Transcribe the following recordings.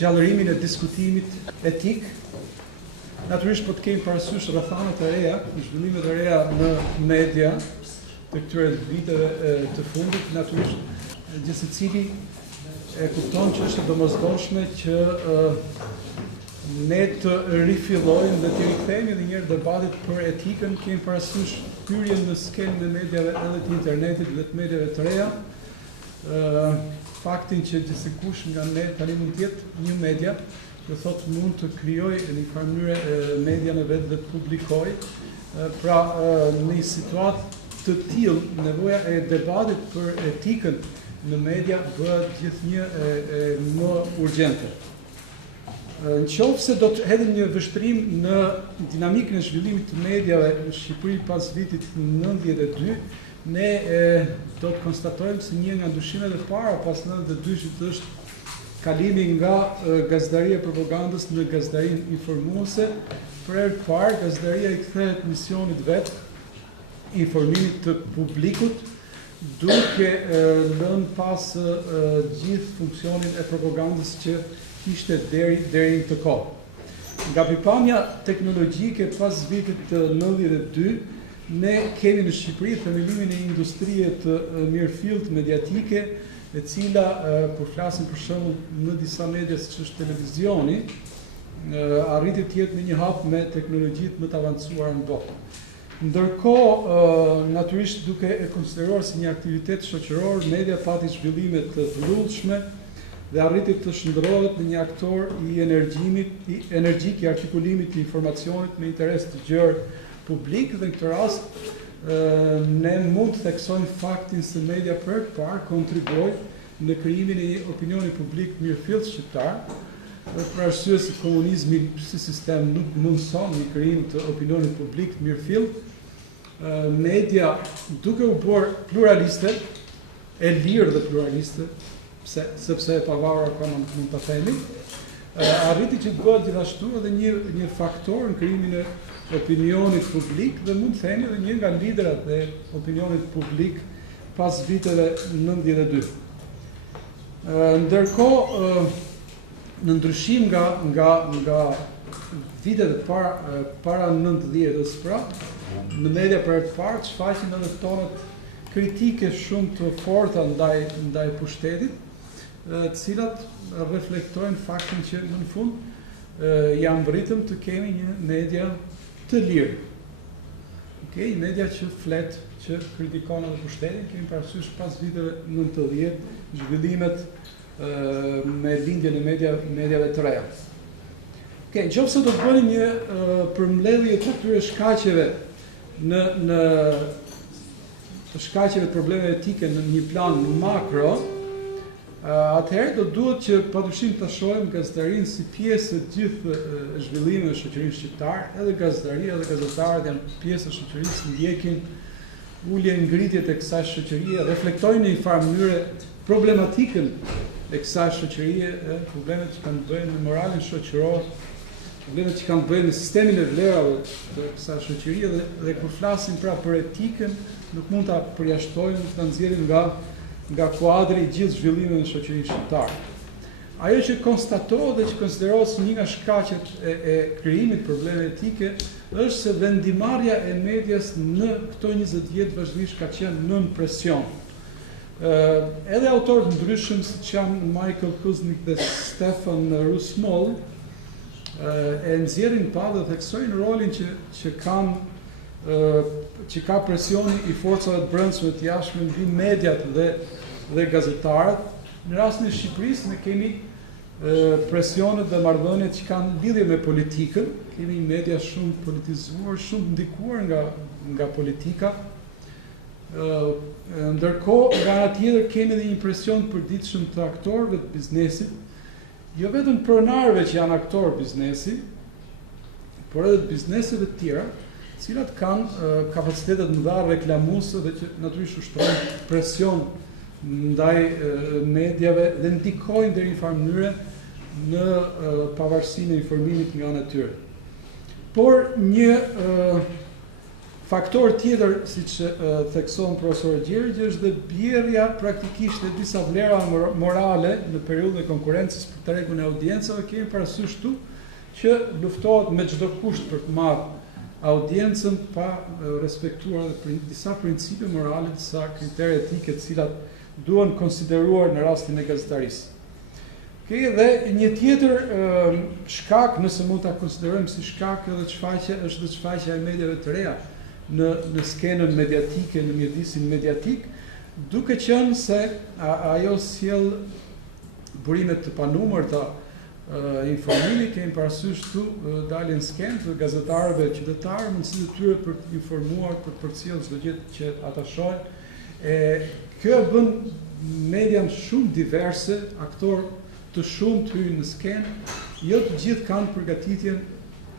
gjallërimin e diskutimit etik. Natyrisht po të kemi parasysh rrethanat e reja, zhvillimet e reja në media të këtyre viteve të fundit, natyrisht gjithsecili e kupton që është domosdoshme që ne të rifillojmë dhe të rikthehemi edhe një herë debatit për etikën. Kemi parasysh hyrjen në skenën e mediave edhe të internetit dhe të mediave të reja. Faktin që gjithsekush nga ne tani mund të jetë një media, që thotë mund të krijojë në një farë mënyrë media në vetë dhe të publikojë. Pra në një situatë të tillë nevoja e debatit për etikën në media bëhet gjithnjë më urgjente. Në qoftë se do të hedhim një vështrim në dinamikën e zhvillimit të mediave në Shqipëri pas vitit 92, ne do të konstatojmë se një nga ndryshimet e para pas 92-shit është kalimi nga gazetaria e propagandës në gazetarinë informuese. Për herë të parë, gazetaria i kthehet misionit vet, informimit të publikut, duke lënë pas gjithë funksionin e propagandës që kishte deri në të kohë. Nga pikpamja teknologjike pas vitit të 92, ne kemi në Shqipëri themelimin e industrie të mirëfillt mediatike, e cila, kur flasim për shembull në disa media siç është televizioni, arriti të jetë në një hap me teknologjitë më të avancuara në botë. Ndërkohë, natyrisht duke e konsideruar si një aktivitet shoqëror, media pati zhvillime të rrjedhshme dhe arriti të shndërrohet në një aktor i energjik i artikulimit të informacionit me interes të gjerë publik, dhe në këtë rast ne mund të theksojmë faktin se media për herë të parë kontribuoi në krijimin e një opinioni publik mirëfillt shqiptar, për arsye se komunizmi si sistem nuk mundson një krijim të opinionit publik të mirëfillt. Media, duke u bërë pluraliste, e lirë dhe pluraliste, sepse e pavarur ka mund ta themi, arriti që të bëhet gjithashtu edhe një faktor në krijimin e opinionit publik dhe mund të themi edhe një nga liderat e opinionit publik pas viteve 92. Ndërkohë, në ndryshim nga vitet e para 90-s, pra, në media për herë të parë shfaqen edhe tonët kritike shumë të forta ndaj pushtetit, të cilat reflektojnë faktin që në fund jam vritëm të kemi një media të lirë. Një media që flet, që kritikon edhe pushtetin, kemi parasysh pas viteve 90, zhvillimet me lindjen e mediave të reja. Nëse do të bëni një përmbledhje të këtyre shkaqeve në shkaqeve probleme etike në një plan makro, atëherë do duhet që padyshim ta shohim gazetarinë si pjesë e gjithë zhvillimeve të shoqërisë shqiptare, edhe gazetaria dhe gazetarët janë pjesë e shoqërisë, ndjekin uljen ngritjet e kësaj shoqërie, reflektojnë në një farë mënyrë problematikën e kësaj shoqërie, problemet që kanë të bëjnë me moralin shoqëror, problemet që kanë të bëjnë me sistemin e vlerave të kësaj shoqërie, dhe kur flasim pra për etikën, nuk mund ta përjashtojmë, ta nxjerrim nga kuadri i gjithë zhvillimeve në shoqërinë shqiptare. Ajo që konstatohet dhe që konsiderohet si një nga shkaqet e krijimit probleme etike është se vendimarrja e medias në këto 20 vjet vazhdimisht ka qenë nën presion. Edhe autorë ndryshëm siç janë Michael Kuznick dhe Stefan Rusmol e nxjerrin pa dhe theksojnë rolin që ka presioni i forcave të brendshme të jashtme mbi mediat dhe gazetarët. Në rastin e Shqipërisë ne kemi presionet dhe marrëdhëniet që kanë lidhje me politikën, kemi media shumë politizuar, shumë ndikuar nga politika. Ndërkohë, nga ana tjetër kemi edhe një presion të përditshëm të aktorëve të biznesit, jo vetëm pronarëve që janë aktorë biznesi, por edhe të bizneseve të tjera, cilat kanë kapacitetet mëdha reklamuese dhe që natyrisht ushtrojnë presion ndaj mediave dhe ndikojnë deri në farë mënyre në pavarësinë e informimit nga ana e tyre. Por një Faktor tjetër, siç thekson profesor Gjergj, është dhe bjerrja praktikisht e disa vlera morale në periudhën e konkurrencës për tregun e audiencave. Kemi parasysh këtu që luftohet me çdo kusht për të marrë audiencën pa respektuar disa principe morale, disa kritere etike të cilat duhen konsideruar në rastin e gazetarisë. Dhe një tjetër shkak, nëse mund ta konsiderojmë si shkak edhe çfaqja, është dhe çfaqja e mediave të reja në skenën mediatike, në mjedisin mediatik, duke qenë se ajo sjell burime të panumërta informimi. Kemi parasysh këtu dalin skenë të gazetarëve qytetarë, mundësitë e tyre për të informuar, për të përcjellë çdo gjë që ata shohin. Kjo bën median shumë diverse, aktorë të shumë të hyjnë në skenë, jo të gjithë kanë përgatitjen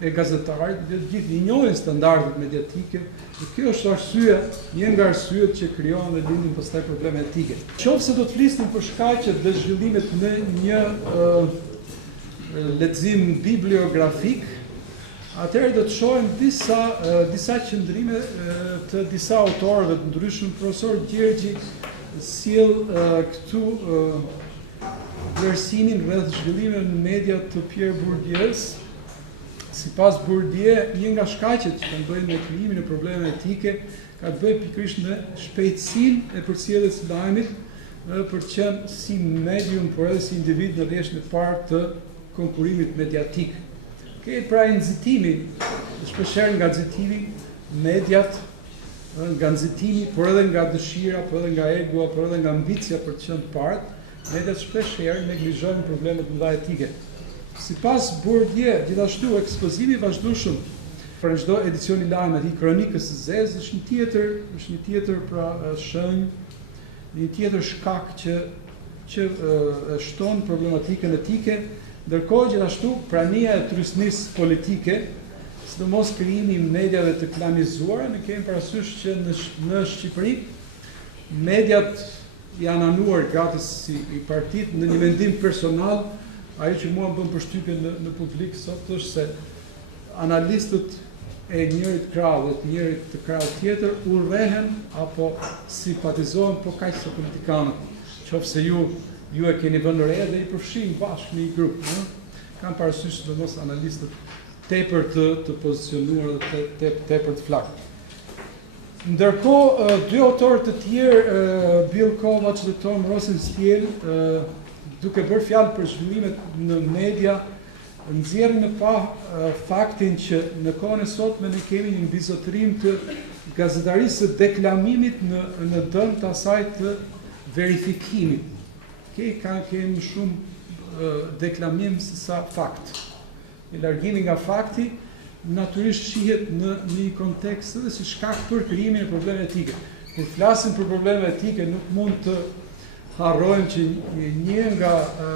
e gazetarit, jo të gjithë i njohin standardet mediatike, dhe kjo është arsye, një nga arsyet që krijohen dhe lindin pastaj probleme etike. Qofse do të flisnim për shkaqet dhe zhvillimet në një lexim bibliografik, atëherë do të shohim disa qëndrime të disa autorëve të ndryshëm. Profesor Gjergji sjell këtu vlerësimin rreth zhvillimeve në media të Pierre Bourdieu's. Sipas Bourdieu, një nga shkaqet që kanë bëjnë me krijimin e problemeve etike ka të bëjë pikërisht me shpejtësinë e përcjelljes së lajmit për të qenë si medium, por edhe si individ në rreshtin e parë të konkurimit mediatik. Pra nxitimi, shpeshherë nga nxitimi, mediat, nga nxitimi, por edhe nga dëshira, por edhe nga egua, por edhe nga ambicia për të qenë parë, mediat shpeshherë neglizhojnë problemet mëdha etike. Sipas Bourdieu, gjithashtu ekspozimi i vazhdueshëm për çdo edicion i lajmeve i kronikës së zezë është një tjetër pra shenjë, një tjetër shkak që shton problematikën etike, ndërkohë gjithashtu prania e trysnisë politike, sidomos krijimi i mediave të klamizuara. Ne kemi parasysh që në Shqipëri mediat janë anuar gati si i partit. Në një mendim personal, ajo që mua më bën përshtypje në publik sot është se analistët e njërit krau dhe të njërit të krau tjetër urrehen apo simpatizohen po kaq sa politikanët. Qofse ju e keni vënë re dhe i përfshin bashkë në një grup, kanë parasysh sidomos analistët tepër të pozicionuar dhe tepër të flakë. Ndërkohë, dy autorë të tjerë, Bill Kovacs dhe Tom Rosenstiel, duke bërë fjalë për zhvillimet në media, nxjerrin në pa faktin që në kohën e sotme ne kemi një mbizotërim të gazetarisë së deklamimit në dëm të asaj të verifikimit. Kemi shumë deklamim se sa fakt. I largimi nga fakti natyrisht shihet në një kontekst edhe si shkak për krijimin e problemeve etike. Kur flasim për probleme etike, nuk mund të harrojmë që një nga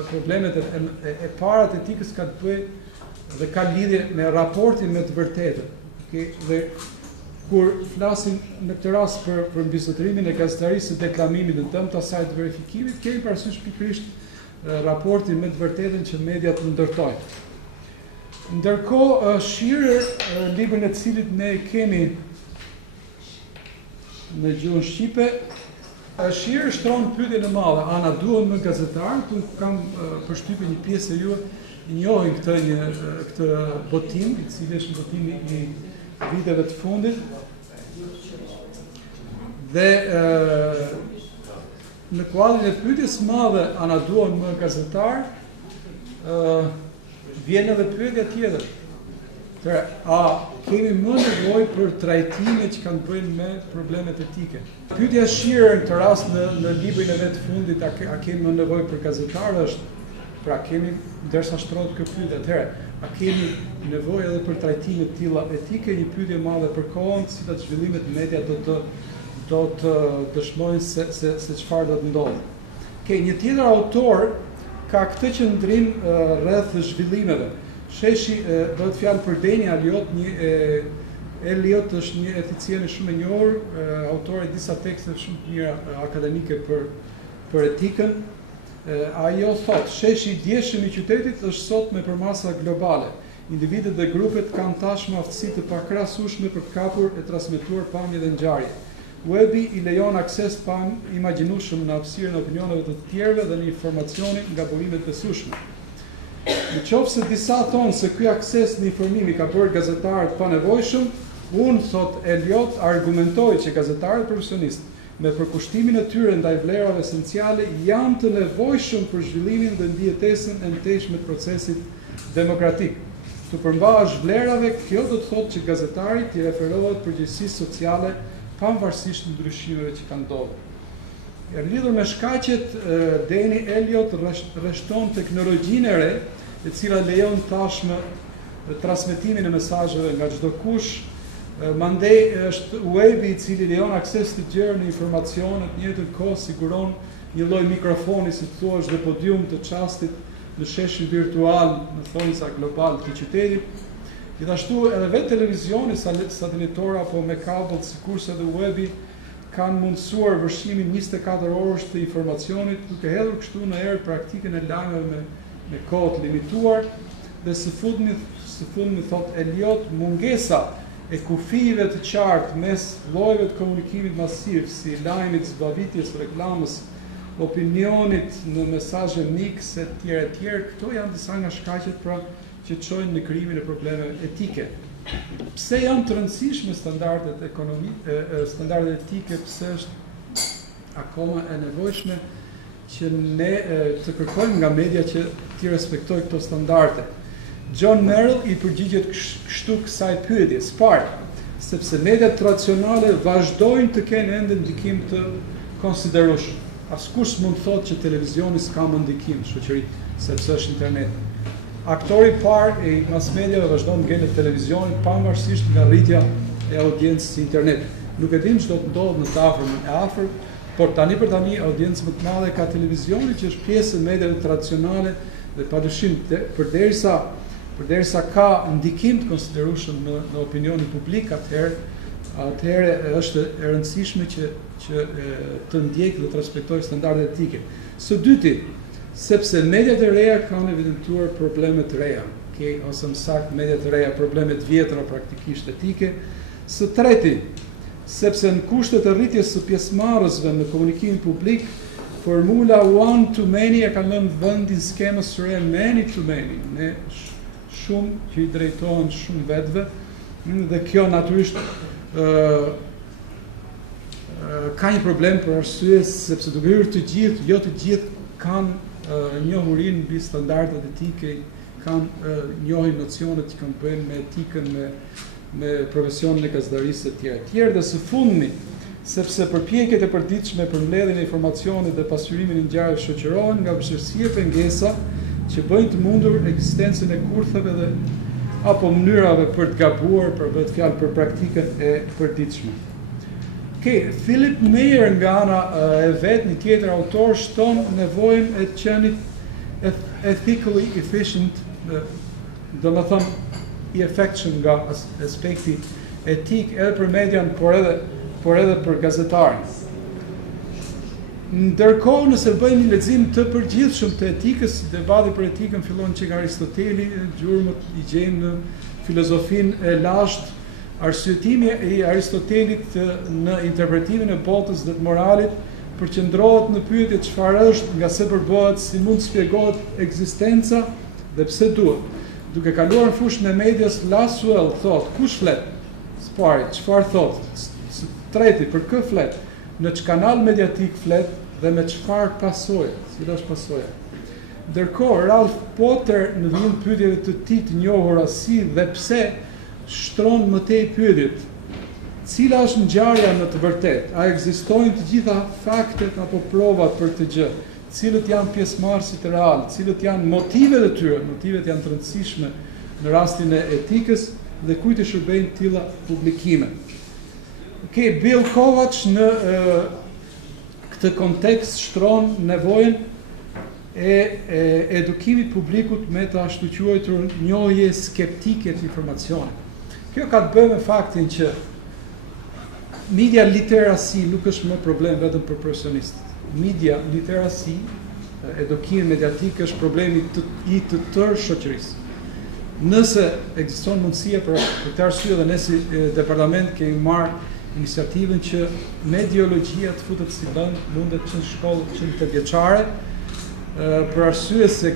problemet e para të etikës ka të bëjë dhe ka lidhje me raportin me të vërtetën. Dhe kur flasim në këtë rast për mbizotërimin e gazetarisë së deklamimit në dëm të asaj të verifikimit, kemi parasysh pikërisht raportin me të vërtetën që mediat ndërtojnë. Ndërkohë, Shearer, librin e cilit ne kemi në gjuhën shqipe, Shearer shtron pyetjen e madhe, ana duhen më gazetarë? Tu kam përshtypje një pjesë e juve njohin këtë botim, i cili është botimi i viteve të fundit. Dhe në kuadrin e pyetjes madhe, ana duhen më gazetarë? Vjen edhe pyetja tjetër. A kemi më nevojë për trajtime që kanë të bëjnë me problemet etike? Pyetja e Shearer në këtë rast në librin e vet të fundit, a kemi më nevojë për gazetarë është, pra kemi derisa shtrohet kjo pyetje, atëherë, a kemi nevojë edhe për trajtime të tilla etike, një pyetje e madhe për kohën, cilat zhvillimet media do të dëshmojnë se çfarë do të ndodhë. Një tjetër autor ka këtë qëndrim rreth zhvillimeve. Sheshi do të fjalë për Deni Eliot, Eliot është një eficient shumë e njohur, autor i disa tekste shumë të mira akademike për etikën. Ajo thotë, sheshi i djeshëm i qytetit është sot me përmasa globale. individet dhe grupet kanë tashmë aftësi të pakrahasueshme për të kapur e transmetuar pamje dhe ngjarje. Webi I lejon akses pa imagjinueshëm në hapësirën e opinioneve të tjerëve dhe në informacionin nga burimet e besueshme. Në qoftë se disa thonë se ky akses në informim I ka bërë gazetarët pa nevojshëm, unë, thot Eliot, argumentoj që gazetarët profesionistë me përkushtimin e tyre ndaj vlerave esenciale janë të nevojshëm për zhvillimin dhe ndijetesën e ntejshme të procesit demokratik. Të përmbahesh vlerave, kjo do të thotë që gazetari t'i referohet përgjegjësisë sociale pavarësisht ndryshimeve që kanë ndodhur. Lidhur me shkaqet, Danny Eliot rreshton teknologjinë e re, e cila lejon tashmë transmetimin e mesazheve nga çdo kush. Mandej është webi I cili lejon akses të gjerë në informacione, në të njëjtën kohë siguron një lloj mikrofoni, si thua, dhe podium të çastit në sheshin virtual, në thonjza global të qytetit. Gjithashtu edhe vetë televizioni, satelitor apo me kabel, sikurse edhe webi, kanë mundësuar vërshimin 24 orësh të informacionit, duke hedhur kështu në erë praktikën e lajmeve me kohë të limituar, dhe së fundmi thot Eliot, mungesa e kufive të qartë mes llojeve të komunikimit masiv, si lajmit, zbavitjes, reklamës, opinionit në mesazhe mikse të tjerë, këto janë disa nga shkaqet pra që çojnë në krijimin e problemeve etike. Pse janë të rëndësishme standardet standardet etike, pse është akoma e nevojshme që ne të kërkojmë nga media që t'i respektojë këto standarde. John Merrill I përgjigjet kështu kësaj pyetje, parë, sepse mediat tradicionale vazhdojnë të kenë ende ndikim të konsiderueshëm. Askush mund të thotë që televizioni s'ka më ndikim në shoqëri, sepse është internet. Aktori I parë I mass mediave vazhdon të ngjelet televizionin pavarësisht nga rritja e audiencës internet. Nuk e dim ç'do të ndodhë në të afërmën e afërt, por tani për tani audiencë më të madhe ka televizioni, që është pjesë e mediave tradicionale dhe padyshim përderisa ka ndikim të konsiderueshëm në opinionin publik, atëherë është e rëndësishme që të ndjekë dhe të respektojë standardet etike. Së dyti, sepse mediat e reja kanë evidentuar probleme të reja, ose më saktë mediat e reja probleme të vjetra praktikisht etike. Së treti, sepse në kushtet e rritjes së pjesëmarrësve në komunikimin publik, formula one to many e ka lënë vendin skemës së re many to many, ne shumë që I drejtohen shumë vetëve, dhe kjo natyrisht ka një problem për arsye sepse duke hyrë të gjithë, jo të gjithë kanë njohurinë mbi standardet etike, kanë njohin nocionet që kanë bëjnë me etikën, me profesionin e gazetërisë të tjerë, dhe së fundmi, sepse përpjekjet e përditshme për mbledhjen e informacionit dhe pasqyrimin e ngjarjeve shoqërohen nga vështirësia e pengesa që bëjnë të mundur ekzistencën e kurtheve apo mënyrave për të gabuar, për bëhet fjalë për praktikën e përditshme. Philip Meyer nga ana e vet, një tjetër autor, shton nevojën e të qenit ethically efficient, domethënë I effection nga aspekti etik edhe për median, por edhe për gazetarin. Ndërkohë, nëse bëjmë një lexim të përgjithshëm të etikës, debati për etikën fillon që nga Aristoteli, gjurmët I gjejmë në filozofinë e lashtë. Arsyetimi I Aristotelit në interpretimin e botës dhe të moralit përqendrohet në pyetjen çfarë është, nga se përbëhet, si mund të shpjegohet ekzistenca dhe pse duhet. Duke kaluar në fushën e medias, Laswell thot, kush flet? Spari, çfarë thot? Treti, për kë flet? Në që kanal mediatik flet dhe me çfarë pasoje, cila është pasoja. Ndërkohë, Ralph Potter në vijim pyetjeve të tij të njohura si dhe pse shtron më tej pyetjet. Cila është ngjarja në të vërtetë? A ekzistojnë të gjitha faktet apo provat për këtë gjë? Cilët janë pjesëmarrësit real? Cilët janë motivet e tyre? Motivet janë të rëndësishme në rastin e etikës dhe kujt I shërbejnë të tilla publikime. Bill Kovac në këtë kontekst shtron nevojën e edukimit publikut me të ashtu quajtur njohje skeptike të informacionit. Kjo ka të bëjë me faktin që media literacy nuk është më problem vetëm për profesionistët. Media literacy, edukimi mediatik është problemi I të tërë shoqërisë. Nëse ekziston mundësia për këtë arsye dhe ne si departament kemi marrë iniciativën që mediologjia të futet si lëndë, mundet që në shkollë që në të vjeçare, për arsye se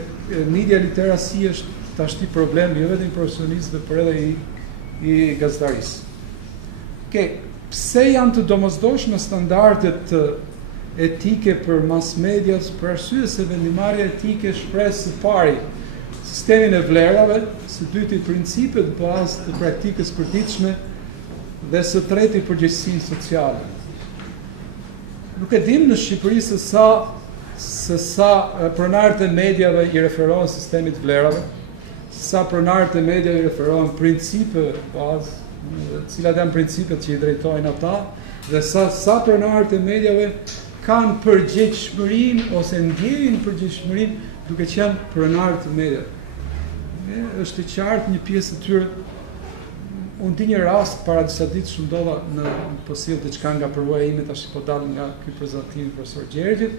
media literacy është tashti problem jo vetëm i profesionistëve, por edhe i gazetarisë. Pse janë të domosdoshme standardet etike për mass medias, për arsye se vendimarrja etike shpreh së pari sistemin e vlerave, së dyti principet bazë të praktikës përditshme dhe së treti përgjegjësinë sociale. Nuk e dim në Shqipëri se sa pronarët e mediave i referohen sistemit vlerave, sa pronarët e mediave i referohen principeve bazë, cilat janë principet që i drejtojnë ata, dhe sa pronarët e mediave kanë përgjegjshmërinë ose ndjejnë përgjegjshmërinë duke qenë pronarë të mediave. Është i qartë një pjesë e tyre. Unë di një rast para disa ditë që ndodha në posill diçka nga përvoja ime, tash po dal nga ky prezantim i profesor Gjergjit.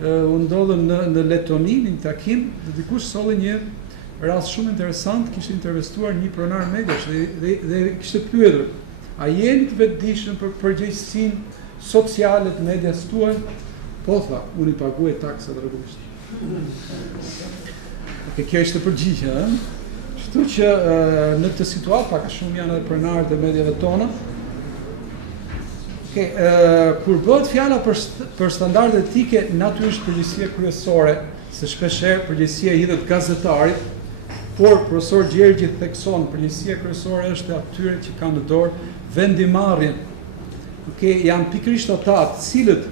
U ndodha në Letoni një takim dhe dikush solli një rast shumë interesant, kishte intervistuar një pronar mediash dhe kishte pyetur: a jeni të vetëdijshëm për përgjegjësinë sociale të medias tuaj? Po, tha, unë i paguaj taksat rregullisht. Kjo ishte përgjigje, kështu që në këtë situatë pak a shumë janë edhe pronarët e mediave tona. Kur bëhet fjala për standarde etike, natyrisht përgjegjësia kryesore, se shpeshherë përgjegjësia hidhet gazetarit, por profesor Gjergji thekson përgjegjësia kryesore është e atyre që kanë në dorë vendimarrjen. Janë pikërisht ata të cilët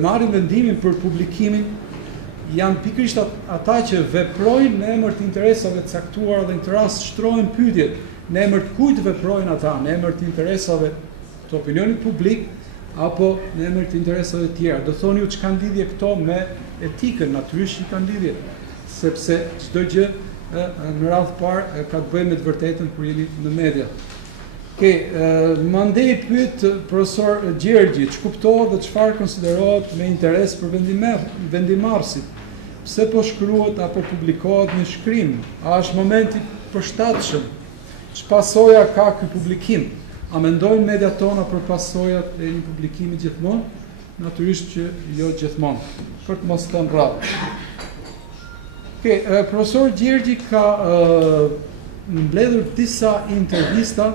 marrin vendimin për publikimin, janë pikërisht ata që veprojnë në emër të interesave të caktuara dhe në këtë rast shtrojnë pyetjet në emër të kujt veprojnë ata, në emër të interesave të opinionit publik apo në emër të interesave të tjera. Do thoni ju që kanë lidhje këto me etikën, natyrisht që kanë lidhje, sepse çdo gjë në radhë parë ka të bëjë me të vërtetën kur jeni në media. Mandej pyet profesor Gjergji, që kuptohet dhe çfarë konsiderohet me interes për vendimarrësit? Pse po shkruhet apo publikohet një shkrim? A është momenti përshtatshëm? Ç'pasoja ka ky publikim? A mendojnë mediat tona për pasojat e një publikimi gjithmonë? Natyrisht që jo gjithmonë, për të mos thënë rrallë. Profesor Gjergji ka mbledhur disa intervista.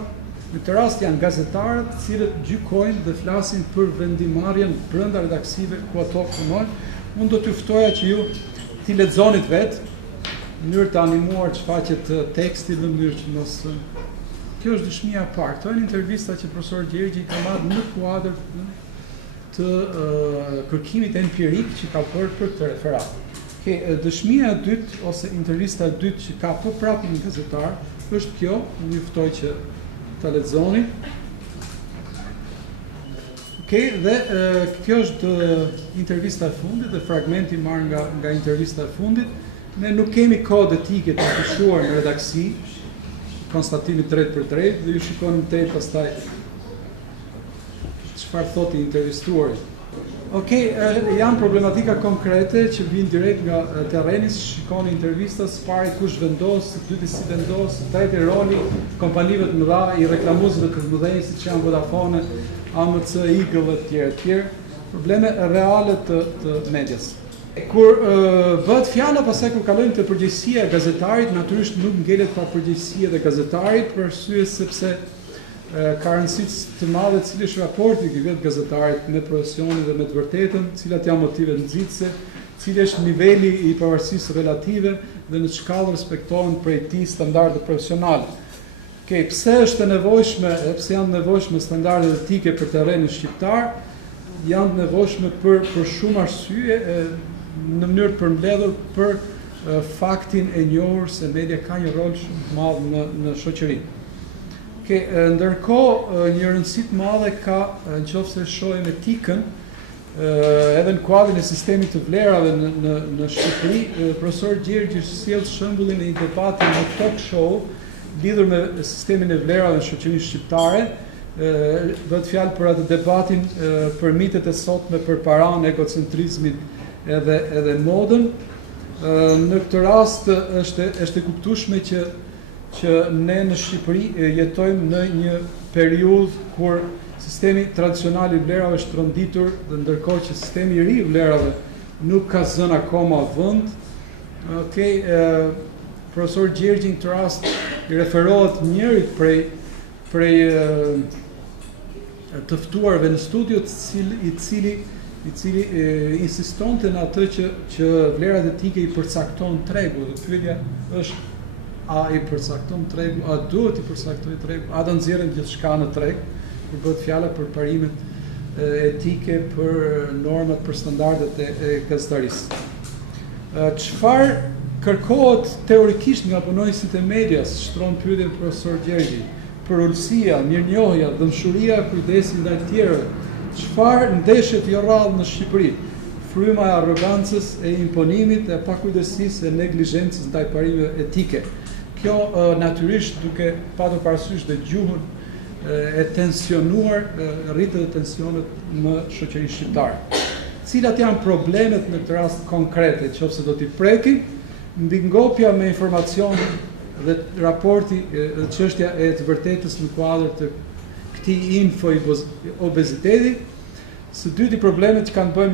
Në këtë rast janë gazetarët të cilët gjykojnë dhe flasin për vendimarrjen brenda redaksive ku ato punojnë. Unë do t'ju ftoja që ju t'i lexonit vetë, në mënyrë të animuar që faqet teksti në mënyrë që mos. Kjo është dëshmia e parë. Këto janë intervista që profesor Gjergji ka marrë në kuadër të kërkimit empirik që ka bërë për këtë referat. Dëshmia e dytë ose intervista e dytë që ka prapë një gazetar është kjo, unë ju ftoj që ta lexoni. Dhe kjo është intervista e fundit dhe fragmenti marrë nga intervista e fundit. Ne nuk kemi kod etike të pushuar në redaksi, konstatimit drejt për drejt, dhe ju shikoni më tej pastaj çfarë thotë i intervistuari. Janë problematika konkrete që vinë direkt nga terreni, shikoni intervistas, pari kush vendos, dyti si vendos, treti roli kompanive të mëdha, i reklamuzëve të mëdhenj, siç janë Vodafone, AMC, Eagle e tjerë, probleme reale të medias. Kur bëhet fjala pastaj kur kalojmë te përgjegjësia e gazetarit, natyrisht nuk ngelet pa përgjegjësia e gazetarit, për arsye sepse ka rëndësi të madhe cili është raporti i vetë gazetarit me profesionin dhe me të vërtetën, cilat janë motivet nxitëse, cili është niveli i pavarësisë relative dhe në çkallë respektohen prej tij standardet profesionale. Pse është e nevojshme, pse janë nevojshme standardet etike për terrenin shqiptar? Janë nevojshme për shumë arsye, në mënyrë të përmbledhur për faktin e njohur se media ka një rol shumë të madh në shoqëri. Ndërkohë, një rëndësi të madhe ka, nëse shohim etikën, edhe në kuadrin e sistemit të vlerave në Shqipëri, profesor Gjergji sjell shembullin e një debati në talk show lidhur me sistemin e vlerave në shoqërinë shqiptare. Bëhet fjalë për atë debatin për mitet e sotme për paranë, egocentrizmin edhe modën. Në këtë rast është e kuptueshme që ne në Shqipëri jetojmë në një periudhë kur sistemi tradicional i vlerave është tronditur, dhe ndërkohë që sistemi i ri i vlerave nuk ka zënë akoma vend. Profesor Gjergji në këtë rast i referohet njërit prej të ftuarve në studio, i cili insistonte në atë që vlerat etike i përcakton tregu, dhe pyetja është a i përcakton tregu, a duhet i përcaktoj tregu, a do nxjerrim gjithçka në treg, kur bëhet fjala për parimet etike, për normat, për standardet e gazetarisë. Çfarë kërkohet teorikisht nga punonësit e medias, shtron pyetjen profesor Gjergji, për ulësia, mirënjohja, dëmshuria, kujdesi ndaj të tjerëve. Çfarë ndeshet jo rrallë në Shqipëri? Fryma e arrogancës, e imponimit, e pakujdesisë, e neglizhencës ndaj parimeve etike. Kjo natyrisht duke patur parasysh dhe gjuhën e tensionuar, rritet e tensionet në shoqërinë shqiptare. Cilat janë problemet në këtë rast konkrete, nëse do t'i prekim, mbingopja me informacion dhe raporti dhe çështja e të vërtetës në kuadër të këtij info i obezitetit. Së dyti problemet që kanë të bëjnë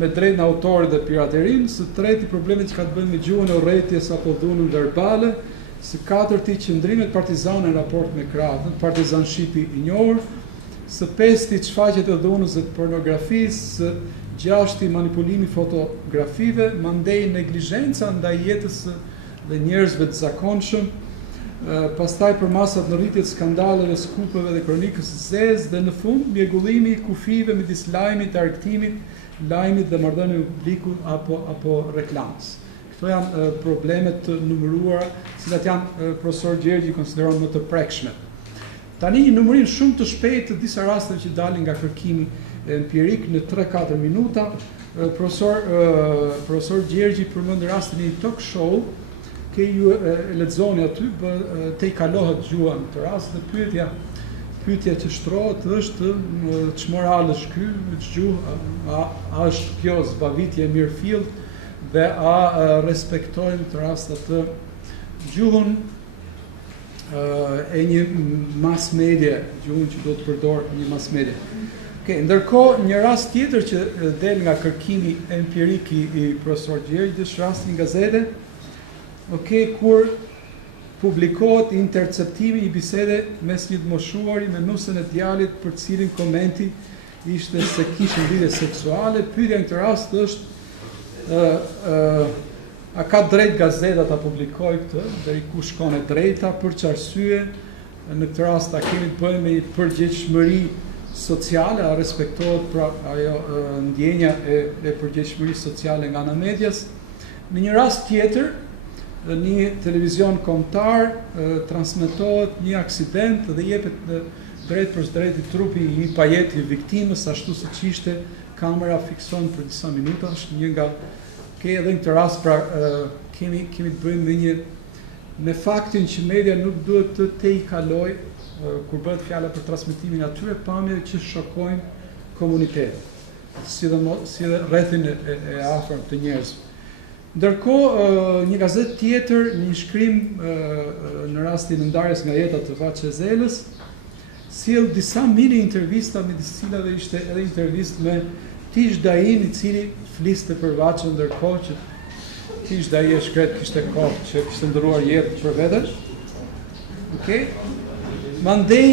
me drejtën e autorit dhe piraterinë, së treti problemet që kanë të bëjnë me gjuhën e urrëties apo dhunën verbale, së katërti qëndrimet partizane në raport me krahun, partizanship i njohur, së pesti çfaqjet e dhunës dhe të pornografisë, së gjashti manipulimi fotografive, mandej neglizhenca ndaj jetës dhe njerëzve të zakonshëm, pastaj për masat në rritje të skandaleve, skupeve dhe kronikës së zezë, dhe në fund mjegullimi i kufive midis lajmit, argëtimit, lajmit dhe marrëdhënieve me publikun apo reklamës. Këto janë problemet të numëruara, cilat janë profesor Gjergji konsideron më të prekshme. Tani një numërim shumë të shpejtë të disa rasteve që dalin nga kërkimi empirik në 3-4 minuta. Profesor Gjergji përmend rastin e një talk show, ke ju lexoni aty, te i kalohet gjua në të rast, dhe pyetja që shtrohet është ç'moral është ky, ç'gjuhë, a është kjo zbavitje e mirëfillt, dhe a respektojmë të rast atë gjuhën e një mass media, gjuhën që do të përdor një mass media. Ndërkohë, një rast tjetër që del nga kërkimi empirik i profesor Gjergji është rasti në gazete, kur publikohet interceptimi i bisede mes një të moshuari me nusën e djalit, për cilin komenti ishte se kishin lidhje seksuale. Pyetja në këtë rast është a ka drejt gazeta ta publikojë këtë, deri ku shkon e drejta, për ç'arsye? Në këtë rast a kemi të bëjmë me një përgjegjshmëri sociale, a respektohet pra ajo ndjenja e përgjegjshmërisë sociale nga ana e medias? Në një rast tjetër, një televizion kombëtar transmetohet një aksident dhe jepet drejt për drejt i trupi i një pajeti viktimës, ashtu siç ishte, kamera fikson për disa minuta, është një nga edhe në këtë rast pra kemi të bëjmë me faktin që media nuk duhet të te i kaloj kur bëhet fjala për transmetimin atyre pamjeve që shokojnë komunitetin, si dhe rrethin e afërm të njerëzve. Ndërkohë, një gazetë tjetër, një shkrim në rastin e ndarjes nga jeta të Vaçezelës, sjell disa mini intervista, midis cilave ishte edhe intervistë me Tish Dain, i cili fliste për Vaçën, ndërkohë që Tish Dai e shkret kishte kohë që kishte ndëruar jetë për vete. Mandej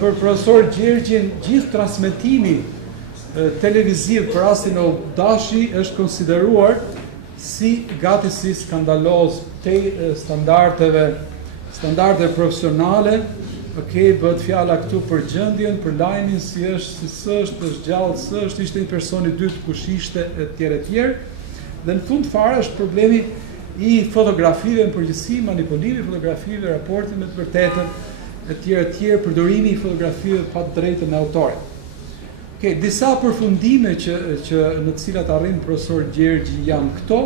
për profesor Gjergjin, gjithë transmetimi televiziv për rastin e Dashi është konsideruar gati si skandaloz te standarde profesionale. Bëhet fjala këtu për gjendjen, për lajmin, si është, si s'është, është gjallë, s'është, ishte një person i dytë, kush ishte, etj. Dhe në fund fare është problemi i fotografive në përgjithësi, manipulimi i fotografive, raporti me të vërtetën, etj, përdorimi i fotografive pa të drejtën e autorit. Disa përfundime që në të cilat arrin profesor Gjergji janë këto.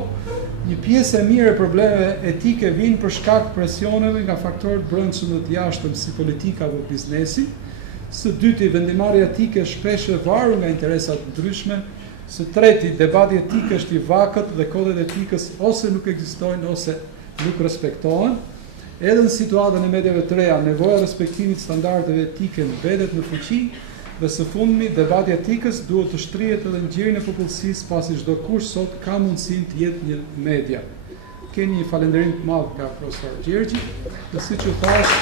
Një pjesë e mirë e problemeve etike vijnë për shkak presioneve nga faktorët brendshëm dhe të jashtëm si politika apo biznesi. Së dyti, vendimarrja etike shpesh e varur nga interesa të ndryshme, Së treti, debati etik është i vakët dhe kodet etikës ose nuk ekzistojnë ose nuk respektohen. Edhe në situatën e mediave të reja, nevoja e respektimit standardeve etike mbetet në fuqi dhe së fundmi, debati etikës duhet të shtrihet edhe në gjirin e popullsisë, pasi çdo kush sot ka mundësinë të jetë një media. Keni një falënderim të madh nga profesor Gjergji, dhe siç u thash,